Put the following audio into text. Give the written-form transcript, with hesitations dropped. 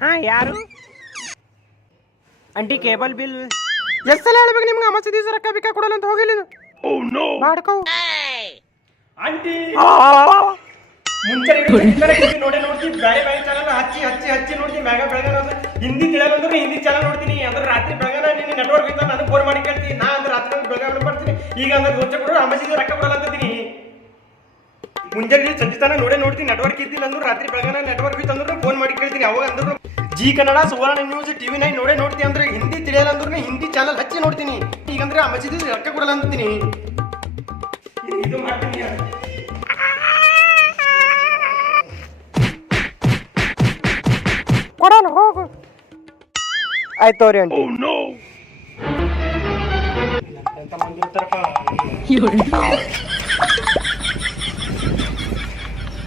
ಹಾ ಯಾರು ಅಂಟಿ cable bill ಎಷ್ಟು ಸಲ ಹೇಳ್ಬೇಕು ನಿಮ್ಗೆ ಅಮಾಸಿ ದಿವಸ ರೊಕ್ಕ ಬೇಕಾ ಕೊಡಲ್ಲ ಅಂತ ಹೋಗಿಲ್ಲ ಮಾಡ್ಕೋ ಆಂಟಿ ಮುಂಚೆ ನೋಡೇ ನೋಡ್ತೀನಿ ಬೇರೆ ಬೇರೆ ಚಾನಲ್ ಹಚ್ಚಿ ಹಚ್ಚಿ ಹಚ್ಚಿ ನೋಡ್ತೀನಿ ಮ್ಯಾಗ ಬೆಳಗಾನ ಹಿಂದಿ ತಿಳಿಯಲ್ಲ ಅಂದ್ರೆ ಹಿಂದಿ ಚಾನಲ್ ನೋಡ್ತೀನಿ ಅಂದ್ರೆ ರಾತ್ರಿ ಬೆಳಗಾನ ನಿನ್ನ ನೆಟ್ವರ್ಕ್ ಇದ್ದ ನನಗೆ ಫೋನ್ ಮಾಡಿ ಕೇಳ್ತೀನಿ ನಾ ಅಂದ್ರೆ ರಾತ್ರಿ ಬೆಳಗಾನ ಬರ್ತೀನಿ ಈಗ ಅಂದ್ರೆ ಗೊಂಚ ಕೊಡೋ ಅಮಾಸಿ ರೊಕ್ಕ ಕೊಡಲ್ಲ ಅಂತೀನಿ ಮುಂಜಾನೆ ಸಂಜಿತಾನ ನೋಡ್ತೀನಿ ನೆಟ್ವರ್ಕ್ ಇದ್ದಿಲ್ಲ ಅಂದ್ರೆ ರಾತ್ರಿ ಬೆಳಗಾನ ನೆಟ್ವರ್ಕ್ ಇತ್ತು ಅಂದ್ರೆ ಫೋನ್ ಮಾಡಿ ಕೇಳ್ತೀನಿ ಅವಾಗ ಅಂದ್ರೆ ಜಿ ಕನ್ನಡ ಸುವರ್ಣ ನ್ಯೂಸ್ ಟಿವಿ 9 ನೋಡ್ತೀನಿ ಅಂದ್ರೆ ಹಿಂದಿ ತಿಳಿಯಲ್ಲ ಅಂದ್ರೆ ಹಿಂದಿ ಚಾನಲ್ ಹಚ್ಚಿ ನೋಡ್ತೀನಿ ಈಗಂದ್ರೆ ಅಮಾಸಿ ರೊಕ್ಕ ಕೊಡಲ್ಲ ಅಂತೀನಿ ಇದು ಮಾಡ್ತೀನಿ ಕೊಡೋಣ ಹೋಗು ಆಯ್ತು ಅವ್ರಿ ಅಂಟಿ ಎಂತ ಮಂದಿ ಇರ್ತಾರಪ್ಪ